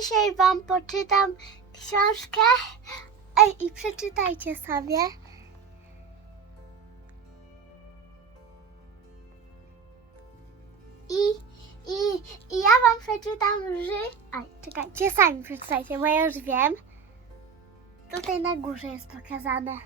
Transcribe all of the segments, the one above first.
dzisiaj wam poczytam książkę. Ej, i przeczytajcie sobie. I, i, I ja wam przeczytam ży... Aj, czekajcie, sami przeczytajcie, bo ja już wiem. Tutaj na górze jest pokazane.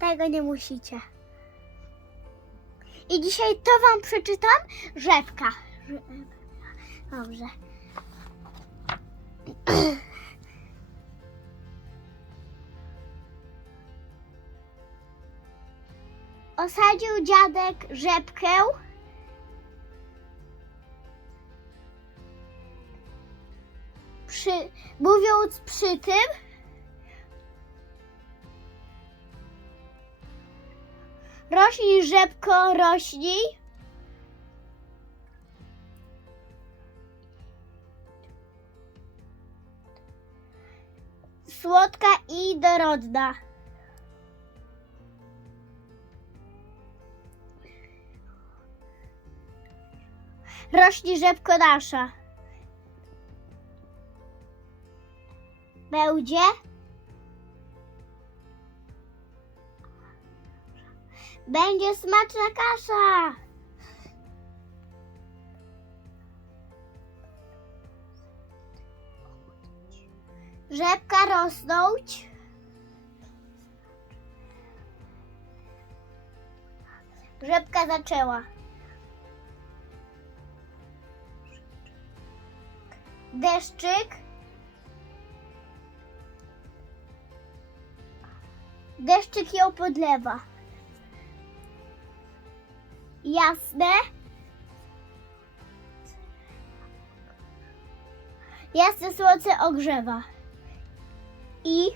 Tego nie musicie. I dzisiaj to wam przeczytam rzepka. Rze- Dobrze. Osadził dziadek rzepkę. Przy, mówiąc przy tym, rośnij rzepko, rośnij. Słodka i dorodna. Rośnij rzepko nasza. Będzie będzie smaczna kasza. Rzepka rosnąć. Rzepka zaczęła. Deszczyk. Deszczyk ją podlewa. Jasne. Jasne słońce ogrzewa. I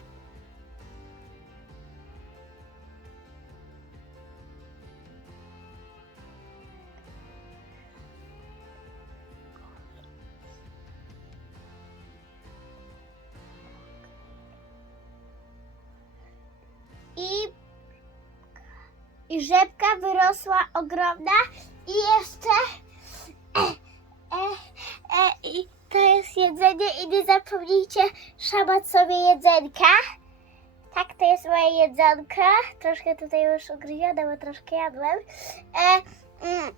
i rzepka wyrosła ogromna i jeszcze e, e, e, i to jest jedzenie i nie zapomnijcie szamać sobie jedzenka. Tak, to jest moje jedzonko. Troszkę tutaj już ugryzione, bo troszkę jadłem. E, mm,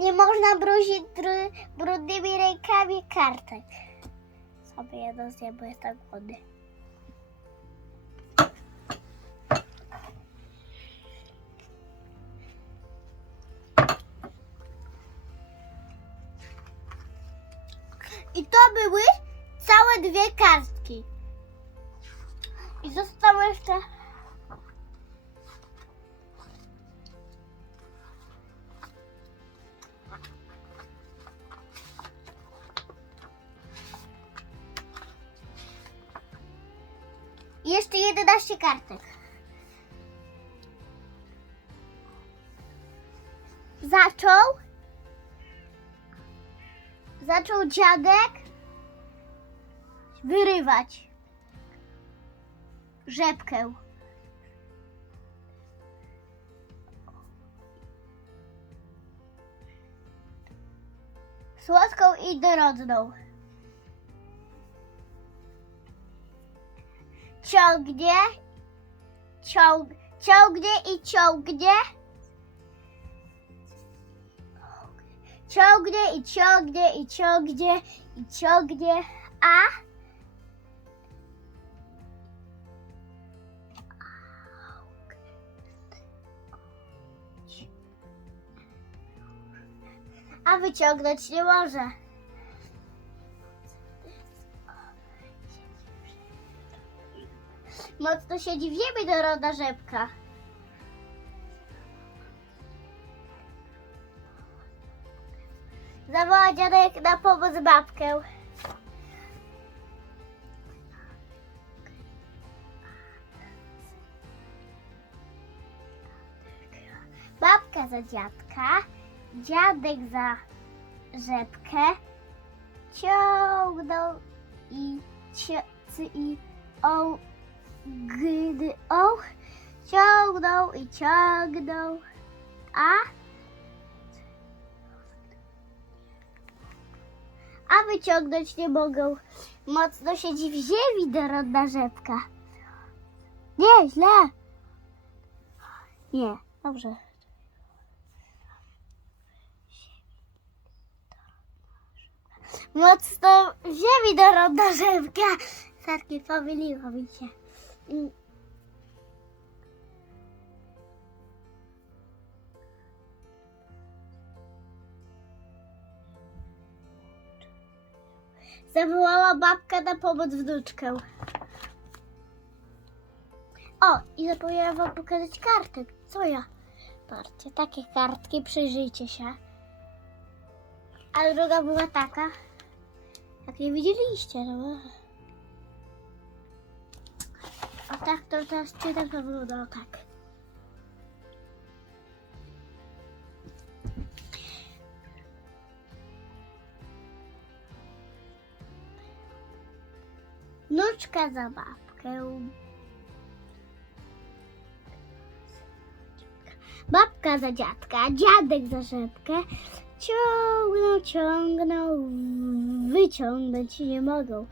nie można bruzić bru, brudnymi rękami kartek. Sobie jedno zjem, bo jestem głodny. Były całe dwie kartki. I zostało jeszcze. Jeszcze 11 kartek. Zaczął zaczął dziadek wyrywać rzepkę. Słodką i dorodną. Ciągnie, ciąg, ciągnie i ciągnie. ciągnie i ciągnie i ciągnie i ciągnie, a a wyciągnąć nie może. Mocno się dziwiemy do roda rzepka. Zawoła dziadek na pomoc babkę. Babka za dziadka dziadek za rzepkę, ciągnął i cio, i o, gdy o, ciągnął i ciągnął, a a wyciągnąć nie mogą. Mocno siedzi w ziemi dorodna rzepka. Nie, źle. Nie, dobrze. Mocno ziemi dorodna rzepka. Sarki, pomyliło mi się. Mm. Zawołała babka na pomoc wnuczkę. O, i zapomniałam wam pokazać kartek. Co ja? Patrzcie, takie kartki, przyjrzyjcie się. A druga była taka, jak nie widzieliście. No. O tak, to teraz czytam, to wyglądało tak. Wnuczka za babkę. Babka za dziadka, dziadek za rzepkę. Ciągną, ciągną, wyciągnąć nie mogą.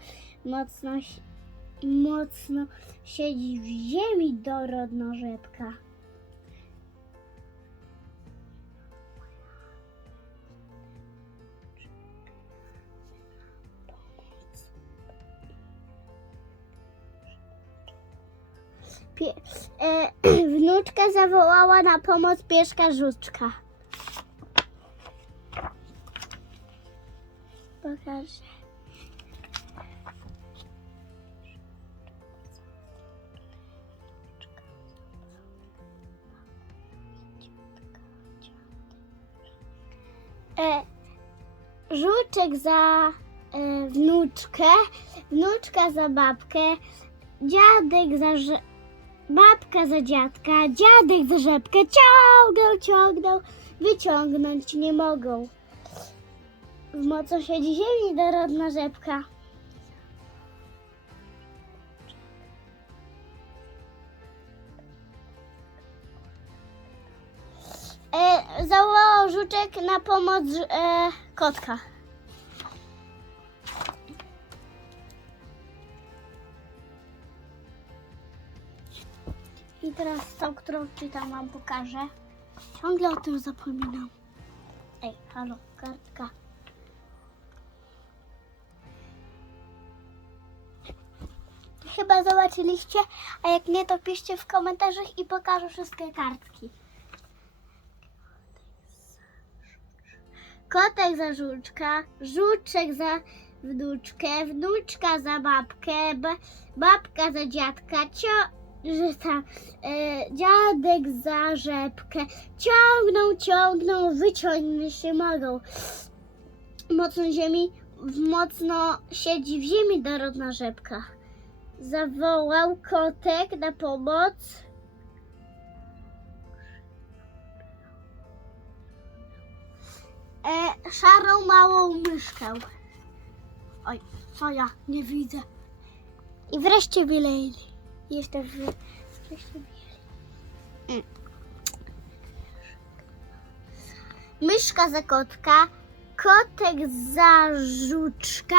Mocno, mocno siedzi w ziemi dorodna rzepka. Pie, e, wnuczka zawołała na pomoc pieszka żuczka. Pokażę. E, za e, wnuczkę, wnuczka za babkę, dziadek za ż- babka za dziadka, dziadek za rzepkę, ciągnął, ciągnął, wyciągnąć nie mogą. W mocno siedzi ziemi dorodna rzepka. E, zawołał żuczek na pomoc e, kotka. I teraz tą, którą czytam, wam pokażę. Ciągle o tym zapominam. Ej, halo, kartka. Chyba zobaczyliście, a jak nie, to piszcie w komentarzach i pokażę wszystkie kartki. Kotek za żuczka, żuczek za wnuczkę, wnuczka za babkę, ba, babka za dziadka, cio, że tam, e, dziadek za rzepkę. Ciągną, ciągną, wyciągnąć się mogą. Mocno ziemi, mocno siedzi w ziemi dorodna rzepka. Zawołał kotek na pomoc. E, szarą małą myszkę. Oj, co ja nie widzę. I wreszcie Bilejli. Jeszcze wreszcie Bilejli. Mm. Myszka za kotka, kotek za żuczka,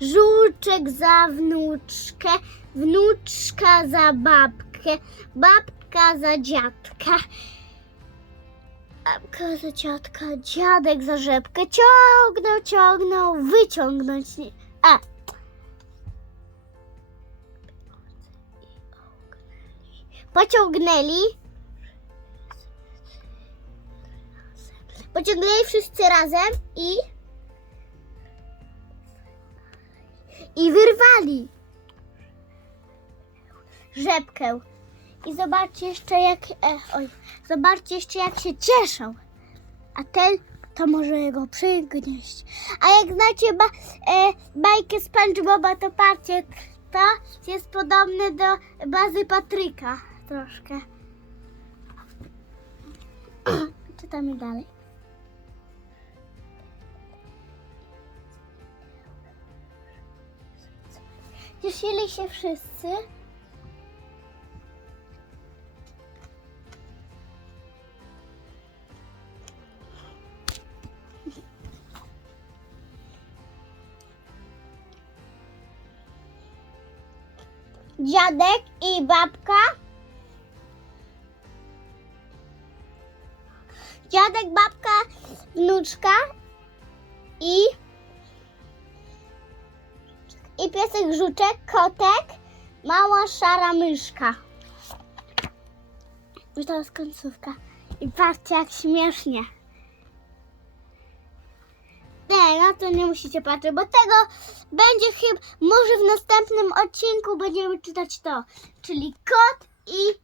żuczek za wnuczkę, wnuczka za babkę, babka za dziadka. Babka za dziadka, dziadek za rzepkę, ciągnął, ciągnął, wyciągnąć nie... A! Pociągnęli. Pociągnęli wszyscy razem i... I wyrwali rzepkę. I zobaczcie jeszcze jak... E, oj, zobaczcie jeszcze jak się cieszą. A ten to może go przygnieść. A jak znacie ba, e, bajkę SpongeBoba, to patrzcie, to jest podobne do bazy Patryka troszkę. Czytamy dalej. Cieszyli się wszyscy. Dziadek i babka. Dziadek, babka, wnuczka piesek żuczek, kotek, mała szara myszka. I to jest końcówka. I patrzcie jak śmiesznie. Nie, na to nie musicie patrzeć, bo tego będzie chyba, może w następnym odcinku będziemy czytać to, czyli kot i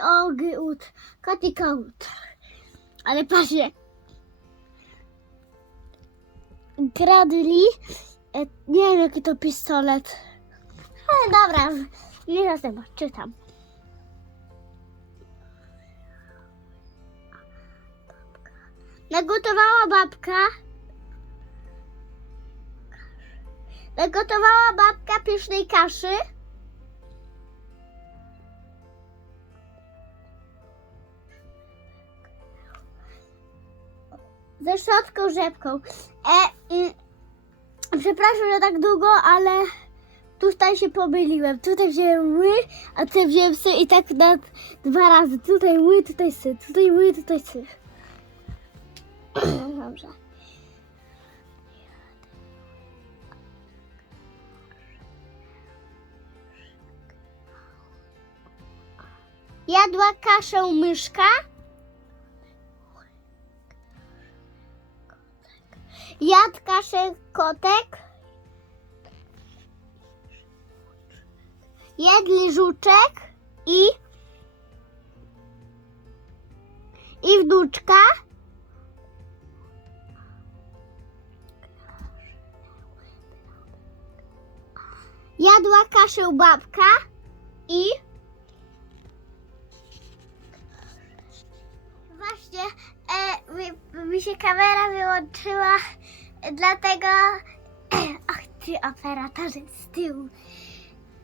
kogut. Kot i kogut. Ale patrzcie. Gradli. E, nie wiem jaki to pistolet. Ale dobra, nie zastępam, czytam. Nagotowała babka. Nagotowała babka pysznej kaszy. Ze szczotką rzepką. E, przepraszam, że tak długo, ale tutaj się pomyliłem. Tutaj wziąłem ły, a tutaj wziąłem sy i tak na dwa razy. Tutaj ły, tutaj sy. Tutaj ły, tutaj sy. Dobrze. Jadła kaszę myszka. Jadł kaszę kotek. Jedli żuczek i? I wnuczka. Jadła kaszę babka? I? Właśnie e, mi, mi się kamera wyłączyła, dlatego. Ach, ty operatorze z tyłu.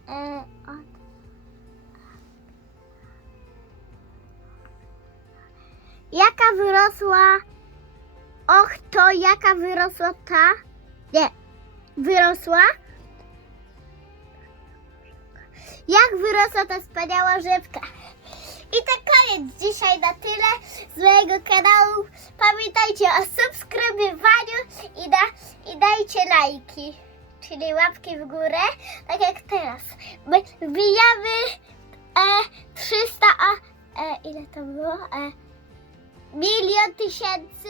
E. Jaka wyrosła. Och, to jaka wyrosła ta. Nie, wyrosła. Jak wyrosła ta wspaniała rzepka. I to koniec dzisiaj na tyle z mojego kanału. Pamiętajcie o subskrybowaniu i, da, i dajcie lajki, czyli łapki w górę, tak jak teraz. My wbijamy e, 300, a e, ile to było? E, milion tysięcy.